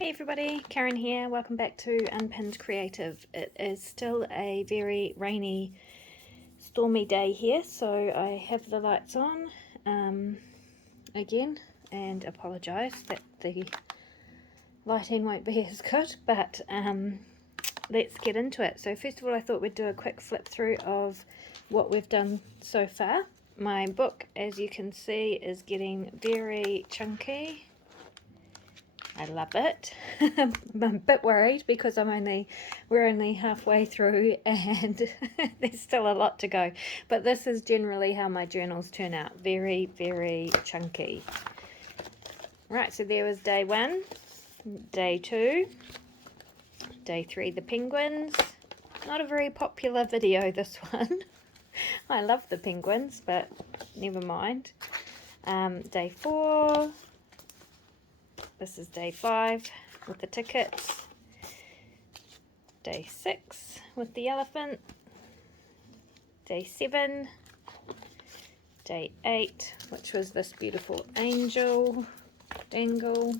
Hey everybody, Karen here. Welcome back to Unpinned Creative. It is still a very rainy, stormy day here, so I have the lights on again, and apologise that the lighting won't be as good, but let's get into it. So first of all, I thought we'd do a quick flip through of what we've done so far. My book, as you can see, is getting very chunky. I love it. I'm a bit worried because we're only halfway through and there's still a lot to go. But this is generally how my journals turn out. Very, very chunky. Right, so there was day 1, day 2, day 3, the penguins. Not a very popular video, this one. I love the penguins, but never mind. Day 4. This is day 5 with the tickets, day 6 with the elephant, day 7, day 8, which was this beautiful angel dangle,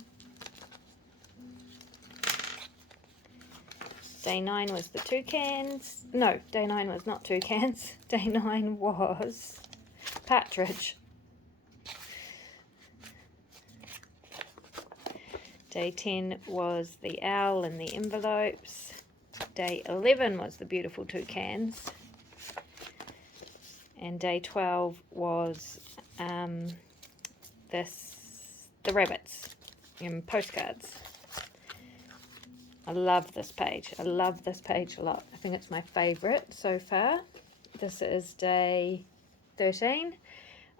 day 9 was the toucans, no, day 9 was not toucans, day 9 was partridge. Day 10 was the owl and the envelopes. Day 11 was the beautiful toucans. And day 12 was the rabbits and postcards. I love this page. I love this page a lot. I think it's my favourite so far. This is day 13.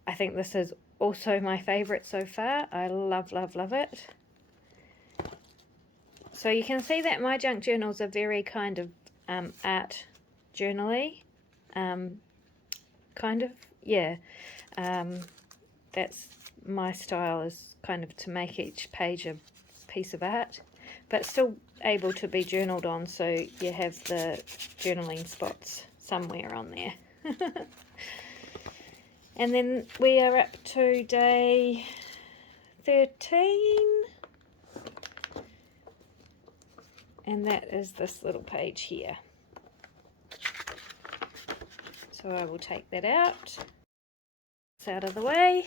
I think this is also my favourite so far. I love, love, love it. So you can see that my junk journals are very kind of art journal-y, kind of, yeah. That's my style, is kind of to make each page a piece of art, but still able to be journaled on, so you have the journaling spots somewhere on there. And then we are up to day 13. And that is this little page here. So I will take that out. It's out of the way.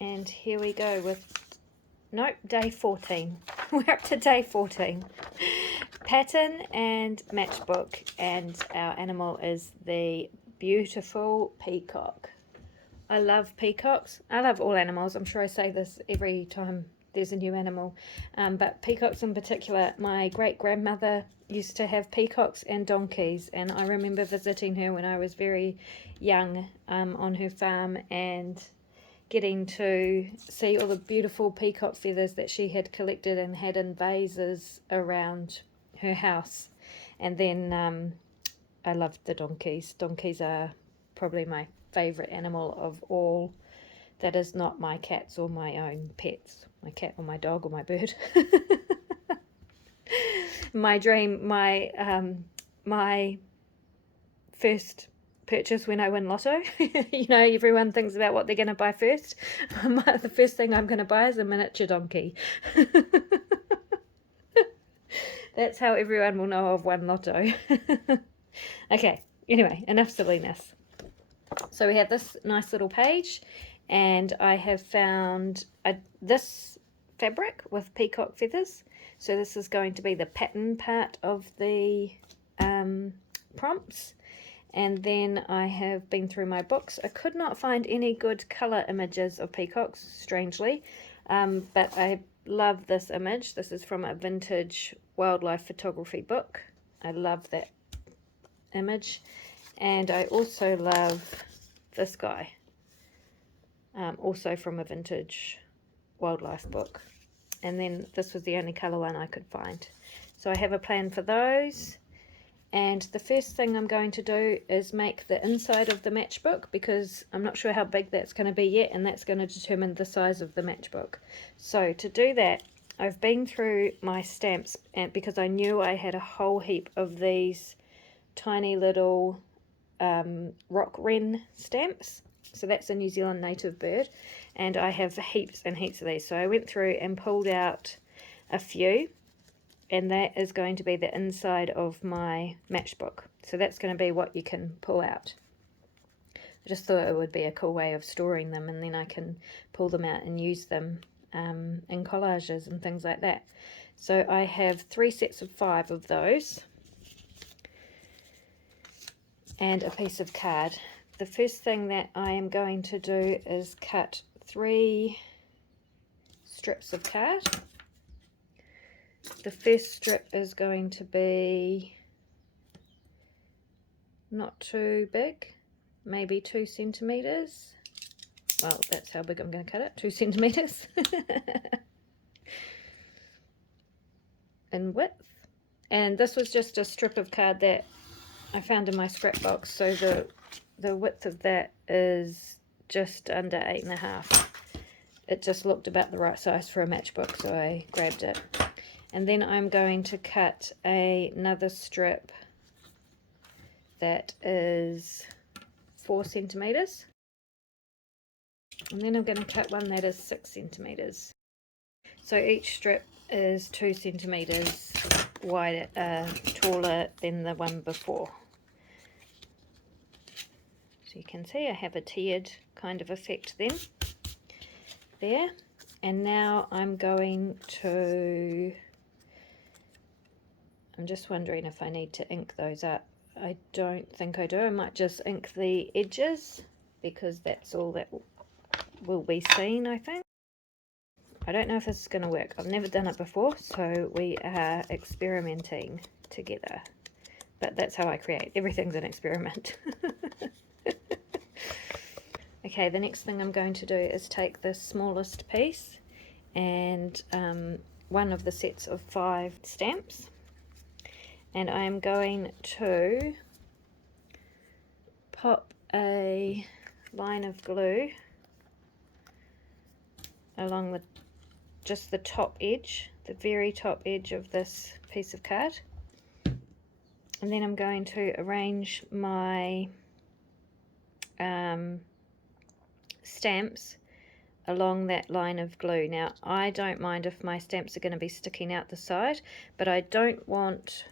And here we go with, nope, day 14. We're up to day 14. Pattern and matchbook. And our animal is the beautiful peacock. I love peacocks. I love all animals. I'm sure I say this every time there's a new animal. But peacocks in particular, my great-grandmother used to have peacocks and donkeys. And I remember visiting her when I was very young on her farm and getting to see all the beautiful peacock feathers that she had collected and had in vases around her house. And then I loved the donkeys. Donkeys are probably my favourite animal of all that is not my cats or my own pets, my cat or my dog or my bird. My dream, my first purchase when I win lotto, you know, everyone thinks about what they're going to buy first. The first thing I'm going to buy is a miniature donkey. That's how everyone will know I've won lotto. Okay, anyway, enough silliness. So we have this nice little page, and I have found this fabric with peacock feathers. So this is going to be the pattern part of the prompts. And then I have been through my books. I could not find any good colour images of peacocks, strangely, but I love this image. This is from a vintage wildlife photography book. I love that image. And I also love this guy, also from a vintage wildlife book. And then this was the only colour one I could find. So I have a plan for those. And the first thing I'm going to do is make the inside of the matchbook, because I'm not sure how big that's going to be yet, and that's going to determine the size of the matchbook. So to do that, I've been through my stamps, and because I knew I had a whole heap of these tiny little rock wren stamps, So that's a New Zealand native bird, and I have heaps and heaps of these. So I went through and pulled out a few, and that is going to be the inside of my matchbook. So that's going to be what you can pull out. I just thought it would be a cool way of storing them, and then I can pull them out and use them in collages and things like that. So I have 3 sets of 5 of those and a piece of card. The first thing that I am going to do is cut 3 strips of card. The first strip is going to be not too big, maybe 2 centimeters. Well, that's how big I'm going to cut it, 2 centimeters in width. And this was just a strip of card that I found in my scrap box, so the width of that is just under 8.5. It just looked about the right size for a matchbook, so I grabbed it. And then I'm going to cut another strip that is 4 centimeters. And then I'm going to cut one that is 6 centimeters. So each strip is 2 centimeters wider, taller than the one before. So you can see I have a tiered kind of effect then. There. And now I'm going to, I'm just wondering if I need to ink those up. I don't think I do. I might just ink the edges because that's all that will be seen, I think. I don't know if this is going to work. I've never done it before, so we are experimenting together. But that's how I create. Everything's an experiment. Okay, the next thing I'm going to do is take the smallest piece and one of the sets of 5 stamps, and I'm going to pop a line of glue along just the top edge, the very top edge of this piece of card, and then I'm going to arrange my stamps along that line of glue. Now, I don't mind if my stamps are going to be sticking out the side, but I don't want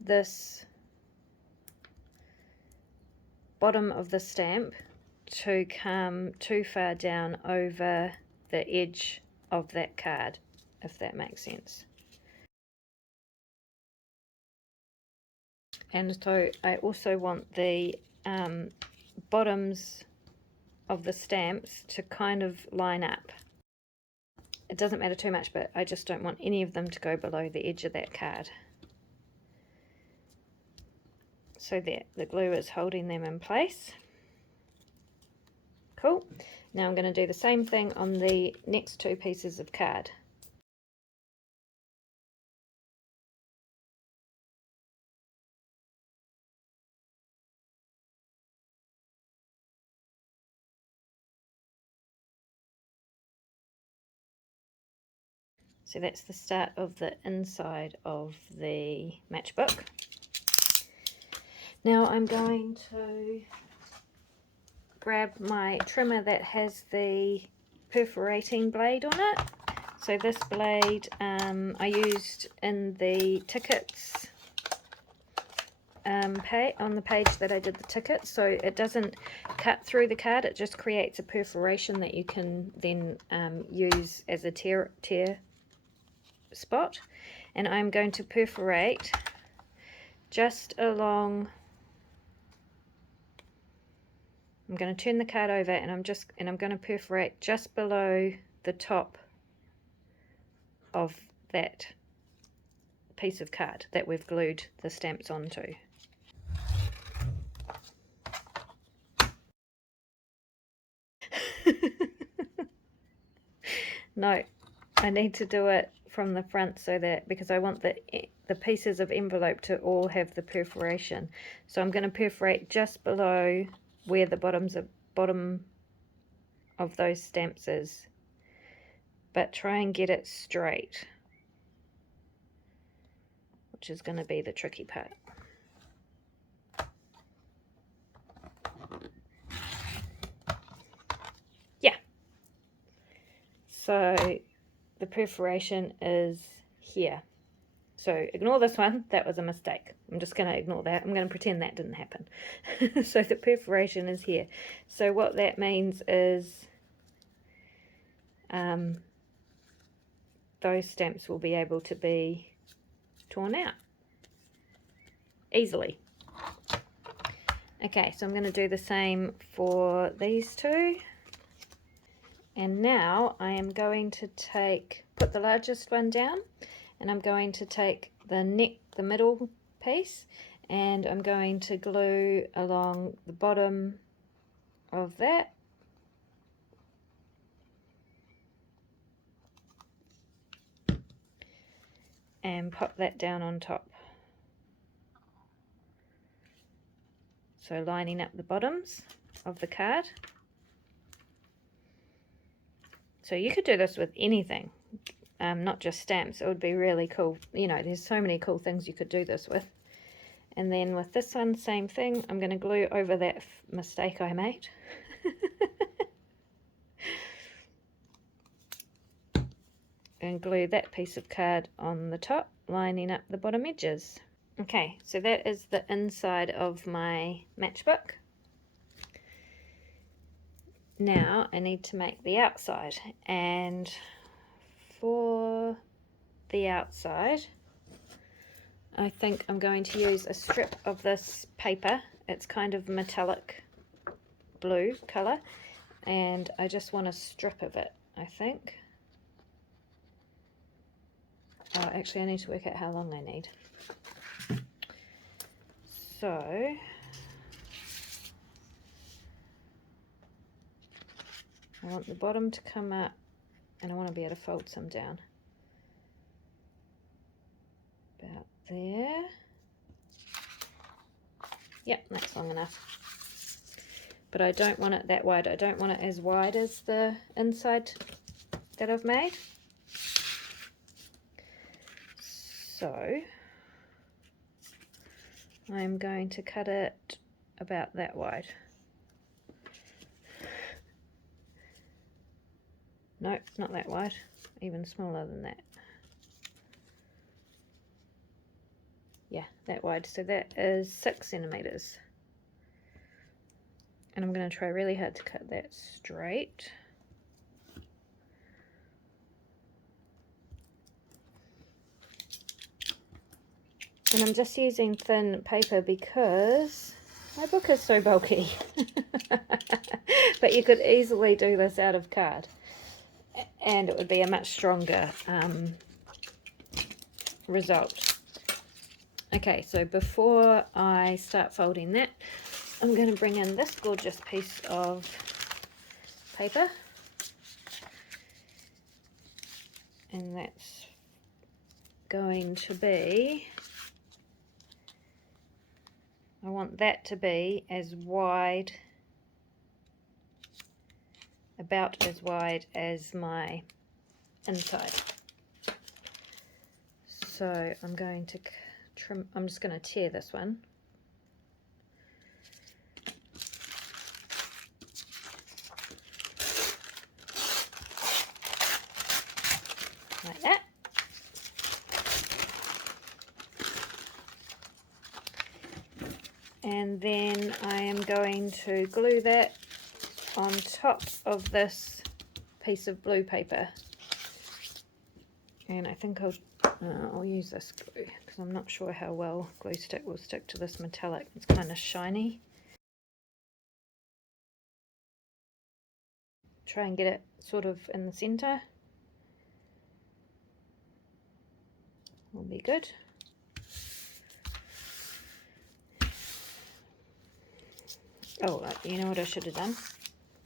this bottom of the stamp to come too far down over the edge of that card, if that makes sense. And so I also want the bottoms of the stamps to kind of line up. It doesn't matter too much, but I just don't want any of them to go below the edge of that card. So there, the glue is holding them in place. Cool. Now I'm going to do the same thing on the next 2 pieces of card. So that's the start of the inside of the matchbook. Now I'm going to grab my trimmer that has the perforating blade on it. So this blade I used in the tickets on the page that I did the ticket, so it doesn't cut through the card, it just creates a perforation that you can then use as a tear spot. And I'm going to perforate just along. I'm going to turn the card over and I'm going to perforate just below the top of that piece of card that we've glued the stamps onto. No, I need to do it from the front so that, because I want the pieces of envelope to all have the perforation. So I'm going to perforate just below where the bottom of those stamps is, but try and get it straight, which is going to be the tricky part. So the perforation is here. So ignore this one, that was a mistake. I'm just going to ignore that. I'm going to pretend that didn't happen. So the perforation is here. So what that means is those stamps will be able to be torn out easily. Okay, so I'm going to do the same for these two. And now I am going to put the largest one down, and I'm going to take the middle piece, and I'm going to glue along the bottom of that. And pop that down on top. So lining up the bottoms of the card. So you could do this with anything, not just stamps. It would be really cool. You know, there's so many cool things you could do this with. And then with this one, same thing. I'm going to glue over that mistake I made. And glue that piece of card on the top, lining up the bottom edges. Okay, so that is the inside of my matchbook. Now I need to make the outside, and for the outside I think I'm going to use a strip of this paper. It's kind of metallic blue colour, and I just want a strip of it, I think. Oh, actually I need to work out how long I need. So I want the bottom to come up, and I want to be able to fold some down. About there. Yep, that's long enough. But I don't want it that wide. I don't want it as wide as the inside that I've made. So I'm going to cut it about that wide. No, not that wide, even smaller than that. Yeah, that wide. So that is 6 centimeters. And I'm going to try really hard to cut that straight. And I'm just using thin paper because my book is so bulky. But you could easily do this out of card, and it would be a much stronger result. Okay, so before I start folding that, I'm going to bring in this gorgeous piece of paper, and that's going to be, I want that to be as wide, about as wide as my inside. So I'm going to trim, I'm just going to tear this one. Like that. And then I am going to glue that on top of this piece of blue paper. And I think I'll use this glue because I'm not sure how well glue stick will stick to this metallic. It's kind of shiny. Try and get it sort of in the center. Will be good. Oh, you know what I should have done?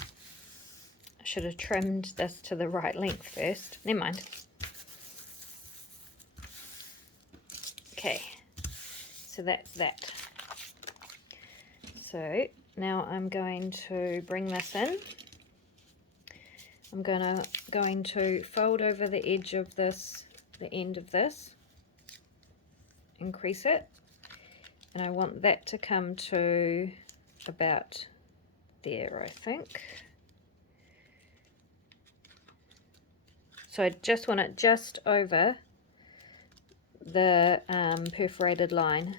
I should have trimmed this to the right length first. Never mind. Okay, so that's that. So now I'm going to bring this in. I'm going to fold over the edge of this, the end of this, increase it, and I want that to come to about there, I think. So I just want it just over the perforated line.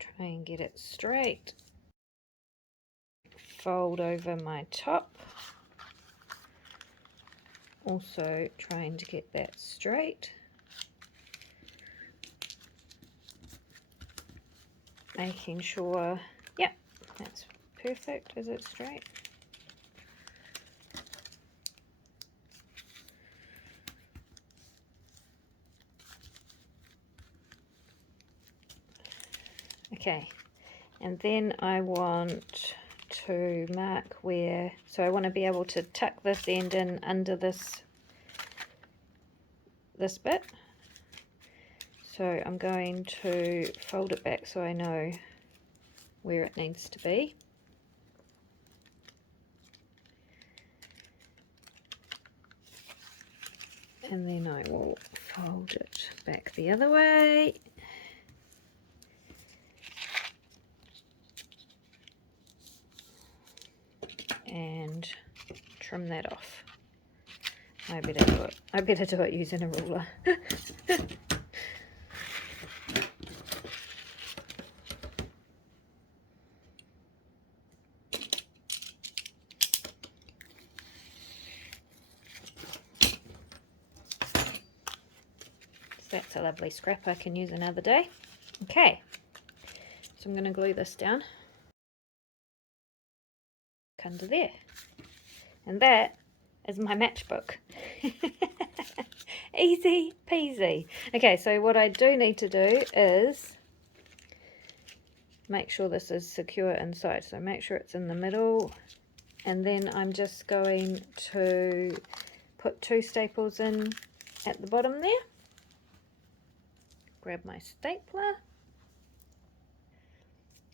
Try and get it straight. Fold over my top. Also trying to get that straight. Making sure, yep, that's perfect. Is it straight? Okay, and then I want to mark where, so I want to be able to tuck this end in under this bit. So I'm going to fold it back so I know where it needs to be. And then I will fold it back the other way. And trim that off. I better do it using a ruler. That's a lovely scrap I can use another day. Okay, so I'm going to glue this down under there, and that is my matchbook. Easy peasy. Okay, so what I do need to do is make sure this is secure inside, so make sure it's in the middle, and then I'm just going to put 2 staples in at the bottom there. Grab my stapler.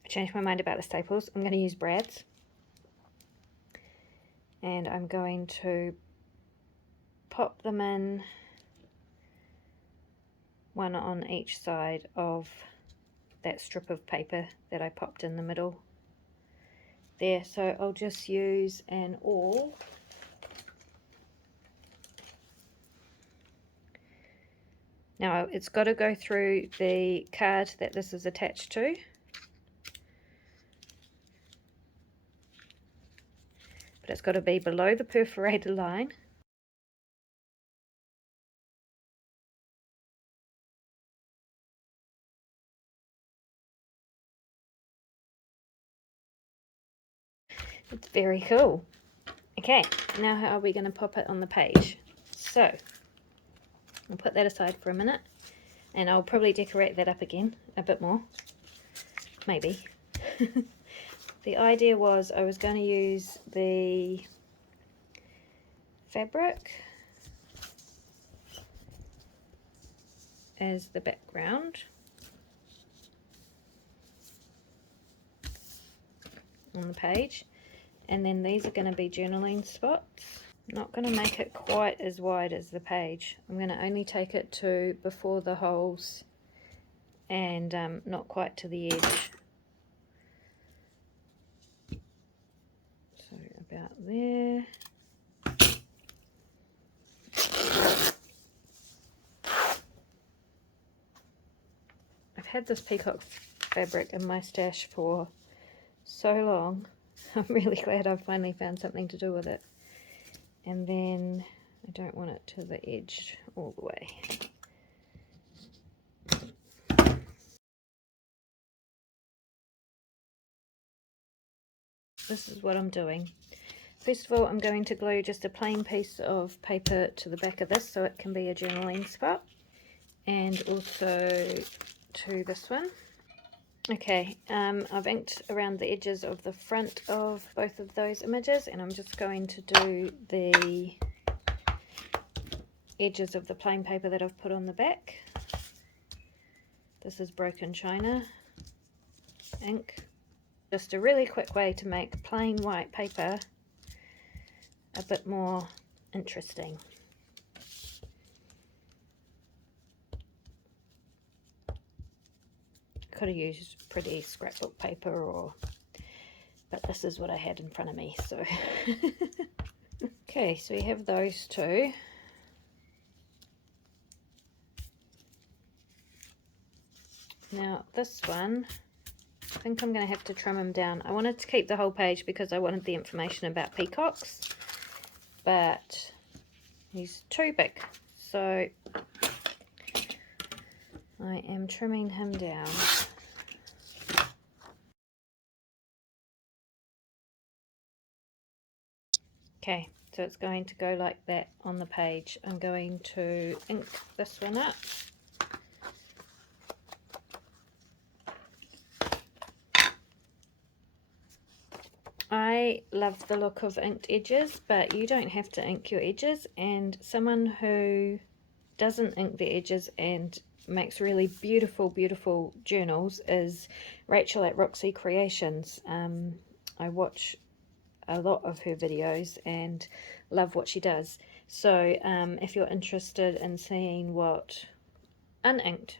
I changed my mind about the staples. I'm going to use brads, and I'm going to pop them in, one on each side of that strip of paper that I popped in the middle there. So I'll just use an awl. Now it's got to go through the card that this is attached to. But it's got to be below the perforated line. It's very cool. Okay, now how are we going to pop it on the page? So I'll put that aside for a minute, and I'll probably decorate that up again a bit more, maybe. The idea was I was going to use the fabric as the background on the page, and then these are going to be journaling spots. Not going to make it quite as wide as the page. I'm going to only take it to before the holes and not quite to the edge. So about there. I've had this peacock fabric in my stash for so long. I'm really glad I've finally found something to do with it. And then I don't want it to the edge all the way. This is what I'm doing. First of all, I'm going to glue just a plain piece of paper to the back of this so it can be a journaling spot, and also to this one. Okay, I've inked around the edges of the front of both of those images, and I'm just going to do the edges of the plain paper that I've put on the back. This is broken china ink. Just a really quick way to make plain white paper a bit more interesting. Could have used pretty scrapbook paper, but this is what I had in front of me, so Okay, so we have those two. Now this one, I think I'm going to have to trim him down. I wanted to keep the whole page because I wanted the information about peacocks, but he's too big, so I am trimming him down. Okay, so it's going to go like that on the page. I'm going to ink this one up. I love the look of inked edges, but you don't have to ink your edges, and someone who doesn't ink the edges and makes really beautiful journals is Rachel at Roxy Creations. I watch a lot of her videos and love what she does. So if you're interested in seeing what uninked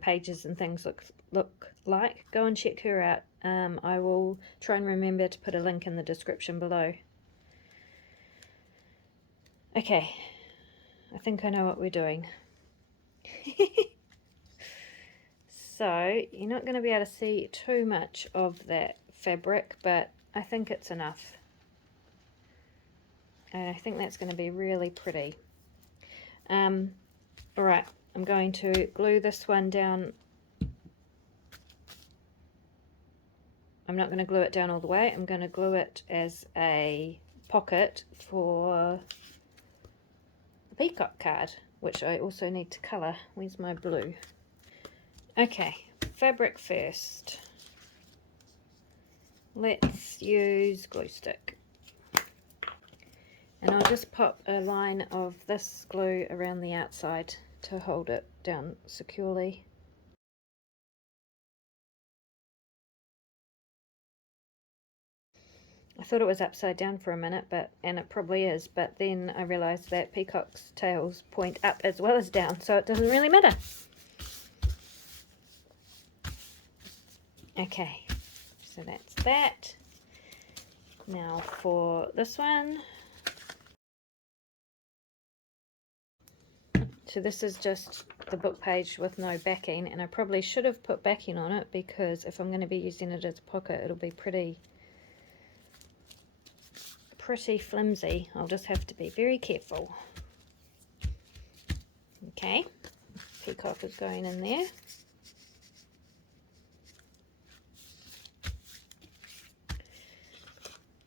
pages and things look like, go and check her out. I will try and remember to put a link in the description below. Okay, I think I know what we're doing. So you're not going to be able to see too much of that fabric, but I think it's enough. And I think that's going to be really pretty. Alright, I'm going to glue this one down. I'm not going to glue it down all the way. I'm going to glue it as a pocket for the peacock card, which I also need to colour. Where's my blue? Okay, fabric first. Let's use glue stick. And I'll just pop a line of this glue around the outside to hold it down securely. I thought it was upside down for a minute, and it probably is, but then I realised that peacock's tails point up as well as down, so it doesn't really matter. Okay, so that's that. Now for this one. So this is just the book page with no backing, and I probably should have put backing on it because if I'm going to be using it as a pocket, it'll be pretty flimsy. I'll just have to be very careful. Okay, peacock is going in there.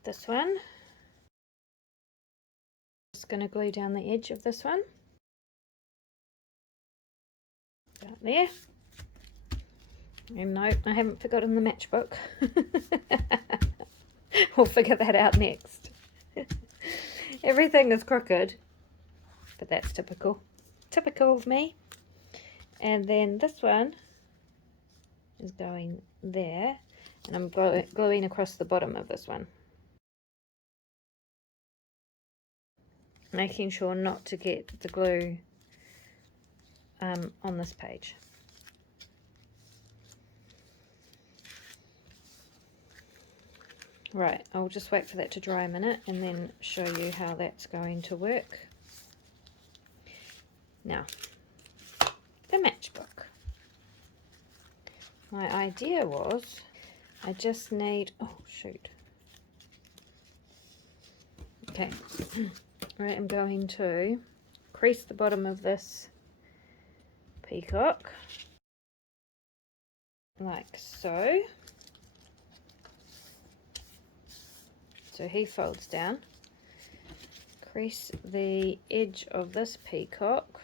This one, just going to glue down the edge of this one. About there. And no, I haven't forgotten the matchbook. We'll figure that out next. Everything is crooked, but that's typical of me. And then this one is going there, and I'm gluing across the bottom of this one, making sure not to get the glue on this page. Right, I'll just wait for that to dry a minute and then show you how that's going to work. Now, the matchbook. My idea was I just need, oh shoot. Okay, right, I'm going to crease the bottom of this peacock like so. So he folds down. Crease the edge of this peacock.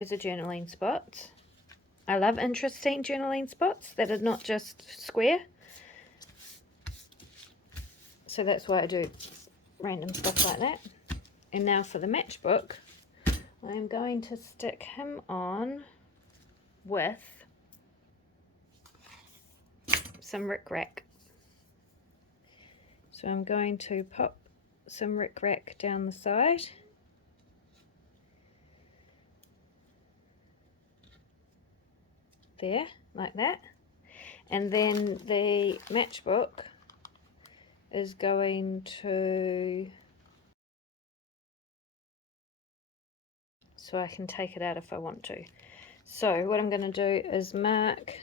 There's a journaling spot. I love interesting journaling spots that are not just square. So that's why I do random stuff like that. And now for the matchbook, I'm going to stick him on with some rickrack. So I'm going to pop some rickrack down the side. There, like that. And then the matchbook is going to, so I can take it out if I want to. So what I'm going to do is mark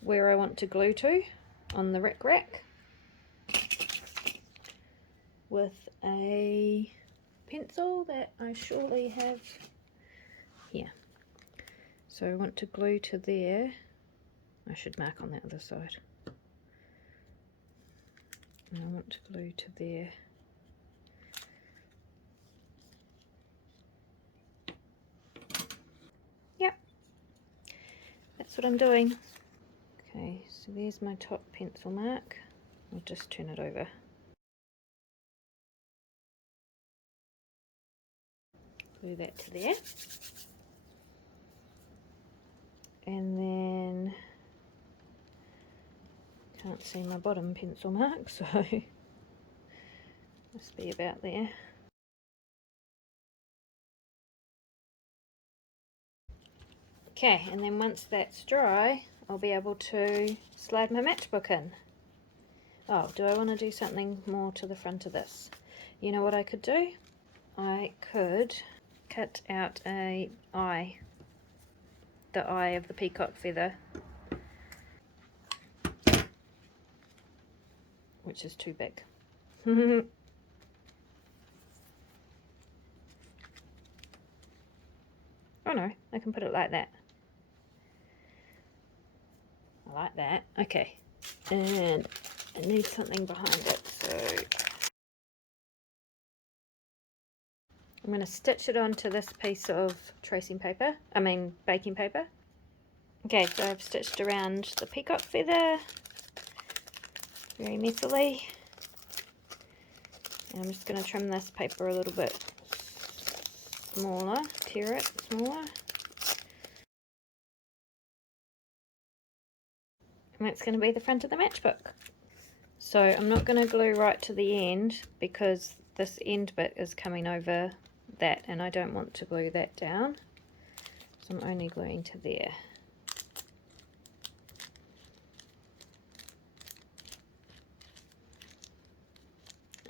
where I want to glue to on the rack with a pencil that I surely have here. So I want to glue to there. I should mark on that other side. And I want to glue to there. Yep, that's what I'm doing. Okay, so there's my top pencil mark. I'll just turn it over. Glue that to there. And then can't see my bottom pencil mark, so must be about there. Okay, and then once that's dry, I'll be able to slide my matchbook in. Oh, do I want to do something more to the front of this? You know what I could do? I could cut out a eye, the eye of the peacock feather, which is too big. Oh no, I can put it like that. I like that. Okay, and I need something behind it, so I'm going to stitch it onto this piece of baking paper. Okay, so I've stitched around the peacock feather very messily, and I'm just going to trim this paper a little bit smaller, tear it smaller. And that's going to be the front of the matchbook. So I'm not going to glue right to the end because this end bit is coming over that and I don't want to glue that down. So I'm only gluing to there.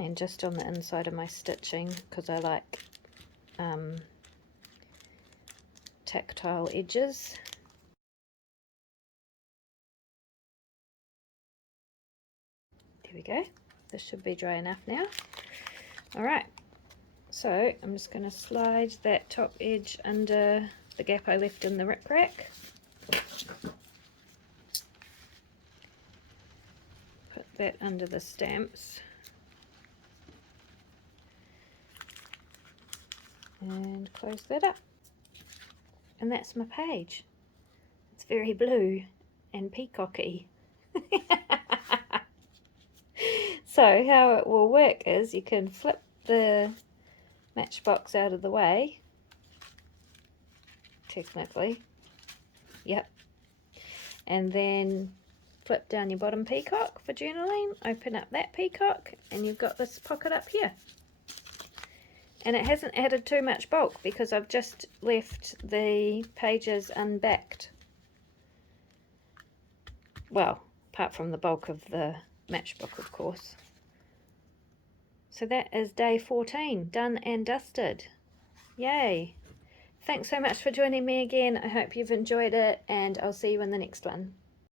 And just on the inside of my stitching, because I like tactile edges. There we go. This should be dry enough now. Alright, so I'm just going to slide that top edge under the gap I left in the rack. Put that under the stamps. And close that up. And that's my page. It's very blue and peacocky. So how it will work is you can flip the matchbox out of the way, technically, yep, and then flip down your bottom peacock for journaling, open up that peacock, and you've got this pocket up here. And it hasn't added too much bulk because I've just left the pages unbacked. Well, apart from the bulk of the matchbook, of course. So that is day 14, done and dusted. Yay! Thanks so much for joining me again. I hope you've enjoyed it, and I'll see you in the next one.